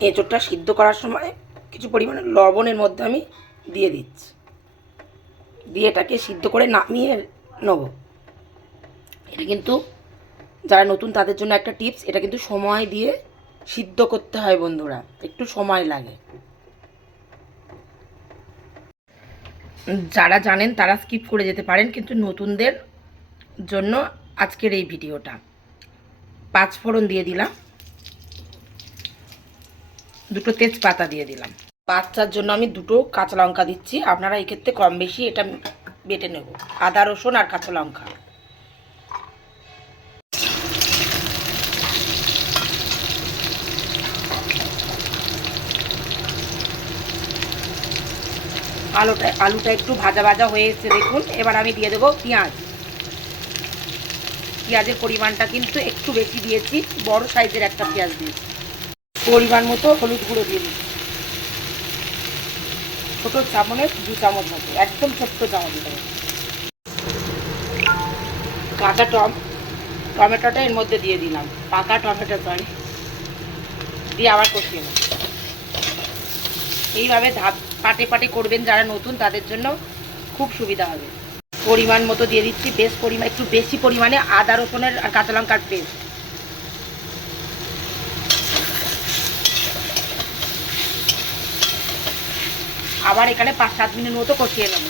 এঁচোড়টা সিদ্ধ করার সময় কিছু পরিমাণে লবণের মধ্যে আমি দিয়ে দিচ্ছি, দিয়ে এটাকে সিদ্ধ করে নামিয়ে নেব। এটা কিন্তু যারা নতুন তাদের জন্য একটা টিপস, এটা কিন্তু সময় দিয়ে সিদ্ধ করতে হয় বন্ধুরা, একটু সময় লাগে। যারা জানেন তারা স্কিপ করে যেতে পারেন, কিন্তু নতুনদের জন্য আজকের এই ভিডিওটা। 5 ফোড়ন দিয়ে দিলাম, 2টো তেজপাতা দিয়ে দিলাম। বাচ্চার জন্য আমি 2টো কাঁচা লঙ্কা দিচ্ছি, আপনারা এই ক্ষেত্রে কম বেশি এটা বেটে নেব। আদা রসুন আর কাঁচা লঙ্কা। আলুটা একটু ভাজা ভাজা হয়ে এসেছে দেখুন। এবার আমি দিয়ে দেবো পেঁয়াজ। পেঁয়াজের পরিমাণটা কিন্তু একটু বেশি দিয়েছি, বড় সাইজের একটা পেঁয়াজ দিয়েছি। পরিমাণ মতো হলুদ গুঁড়ো দিয়ে দিচ্ছি, ছোটো চামচের 2 চামচ মতো, একদম ছোট্ট চামচ দেবো। কাঁচা টমেটোটা এর মধ্যে দিয়ে দিলাম, পাকা টমেটো সরি, দিয়ে আবার কষিয়ে নেব। এইভাবে পাটে পাটে করবেন যারা নতুন, তাদের জন্য খুব সুবিধা হবে। পরিমাণ মতো দিয়ে দিচ্ছি, একটু বেশি পরিমাণে আদা রসুনের আর কাঁচা লঙ্কার পেস্ট। আবার এখানে 5-7 মিনিট মতো কষিয়ে নেব।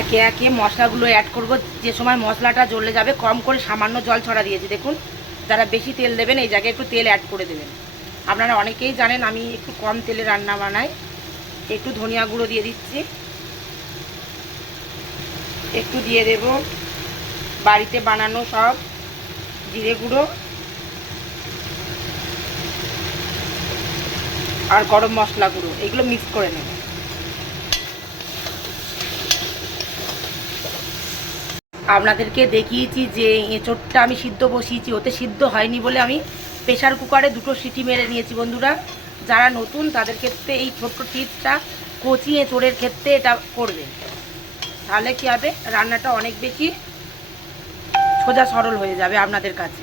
একে একে মশলাগুলো অ্যাড করব। যে সময় মশলাটা জ্বলে যাবে কম করে সামান্য জল ছড়া দিয়েছি দেখুন। যারা বেশি তেল দেবেন এই জায়গায় একটু তেল অ্যাড করে দেবেন। আপনারা অনেকেই জানেন আমি একটু কম তেলে রান্না বানাই। একটু ধনিয়া গুঁড়ো দিয়ে দিচ্ছি, একটু দিয়ে দেব বাড়িতে বানানো সব জিরে গুঁড়ো আর গরম মশলা গুঁড়ো, এগুলো মিক্স করে নেব। আপনাদেরকে দেখিয়েছি যে এঁচোড়টা আমি সিদ্ধ বসিয়েছি, ওতে সিদ্ধ হয়নি বলে আমি প্রেশার কুকারে 2টো সিটি মেরে নিয়েছি বন্ধুরা। যারা নতুন তাদের ক্ষেত্রে এই ছোট্ট টিপসটা কচি এঁচোড়ের ক্ষেত্রে এটা করবেন, তাহলে কী হবে, রান্নাটা অনেক বেশি সোজা সরল হয়ে যাবে আপনাদের কাছে।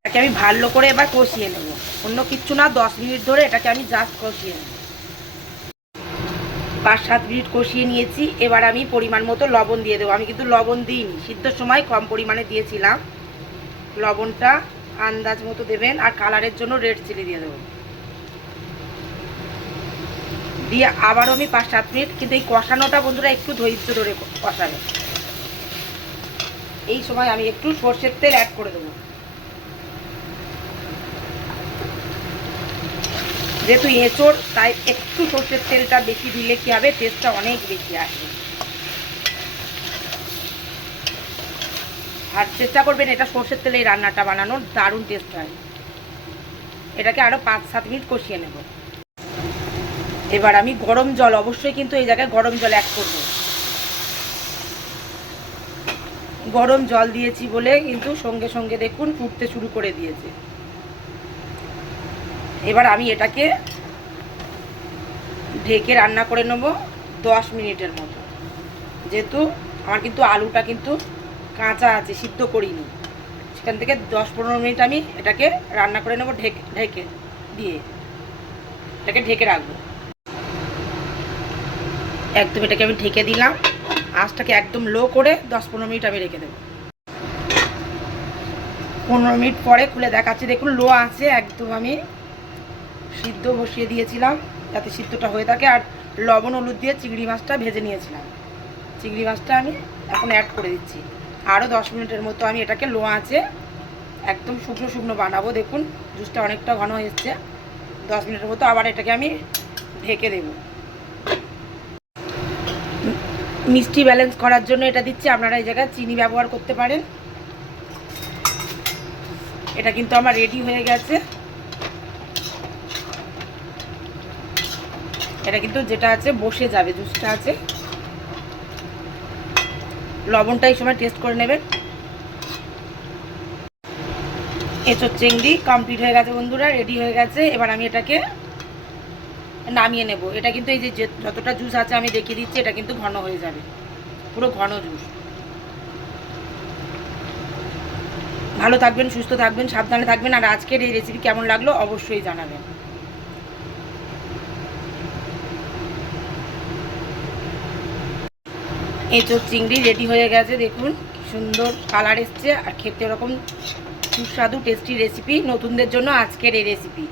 এটাকে আমি ভালো করে এবার কষিয়ে নেব, অন্য কিচ্ছু না, 10 মিনিট ধরে এটাকে আমি জাস্ট কষিয়ে নেব। 5-7 মিনিট কষিয়ে নিয়েছি। এবার আমি পরিমাণ মতো লবণ দিয়ে দেবো। আমি কিন্তু লবণ দিইনি, সিদ্ধর সময় কম পরিমাণে দিয়েছিলাম। লবণটা আন্দাজ মতো দেবেন, আর কালারের জন্য রেড চিলি দিয়ে দেবো। দিয়ে আবারও আমি 5-7 মিনিট, কিন্তু এই কষানোটা বন্ধুরা একটু ধৈর্য ধরে কষাবে। এই সময় আমি একটু সর্ষের তেল অ্যাড করে দেবো, যেহেতু এঁচোড় তাই একটু সর্ষের তেলটা বেশি দিলে কী হবে, টেস্টটা অনেক বেশি আসবে। আর চেষ্টা করবেন এটা সর্ষের তেলে এই রান্নাটা বানানোর, দারুণ টেস্ট হয়। এটাকে আরও 5-7 মিনিট কষিয়ে নেব। এবার আমি গরম জল, অবশ্যই কিন্তু এই জায়গায় গরম জল অ্যাড করব। গরম জল দিয়েছি বলে কিন্তু সঙ্গে সঙ্গে দেখুন ফুটতে শুরু করে দিয়েছে। এবার আমি এটাকে ঢেকে রান্না করে নেব 10 মিনিটের মতো, যেহেতু আমার কিন্তু আলুটা কিন্তু কাঁচা আছে, সিদ্ধ করিনি। সেখান থেকে 10-15 মিনিট আমি এটাকে রান্না করে নেব ঢেকে দিয়ে, এটাকে ঢেকে রাখবো। একদম এটাকে আমি ঢেকে দিলাম, আঁচটাকে একদম লো করে 10-15 মিনিট আমি রেখে দেবো। 15 মিনিট পরে খুলে দেখাচ্ছি, দেখুন লো আছে একদম। আমি সিদ্ধ বসিয়ে দিয়েছিলাম যাতে সিদ্ধটা হয়ে থাকে, আর লবণ হলুদ দিয়ে চিংড়ি মাছটা ভেজে নিয়েছিলাম। চিংড়ি মাছটা আমি এখন অ্যাড করে দিচ্ছি। আরও 10 মিনিটের মতো আমি এটাকে লো আছে একদম শুকনো শুকনো বানাবো। দেখুন জুসটা অনেকটা ঘন হয়ে এসছে। 10 মিনিটের মতো আবার এটাকে আমি ঢেকে দেব। মিষ্টি ব্যালেন্স করার জন্য এটা দিচ্ছি, আপনারা এই জায়গায় চিনি ব্যবহার করতে পারেন। এটা কিন্তু আমার রেডি হয়ে গেছে। এটা কিন্তু যেটা আছে বসে যাবে, জুসটা আছে। লবণটা এই সময় টেস্ট করে নেবেন। এঁচোড় চিংড়ি কমপ্লিট হয়ে গেছে বন্ধুরা, রেডি হয়ে গেছে। এবার আমি এটাকে নামিয়ে নেব। এটা কিন্তু এই যে যতটা জুস আছে আমি দেখিয়ে দিচ্ছি, এটা কিন্তু ঘন হয়ে যাবে, পুরো ঘন জুস। ভালো থাকবেন, সুস্থ থাকবেন, সাবধানে থাকবেন। আর আজকের এই রেসিপি কেমন লাগলো অবশ্যই জানাবেন। এঁচোড় চিংড়ি রেডি হয়ে গেছে, দেখুন কি সুন্দর কালার এসছে, আর খেতে ওরকম সুস্বাদু টেস্টি রেসিপি। নতুনদের জন্য আজকের এই রেসিপি।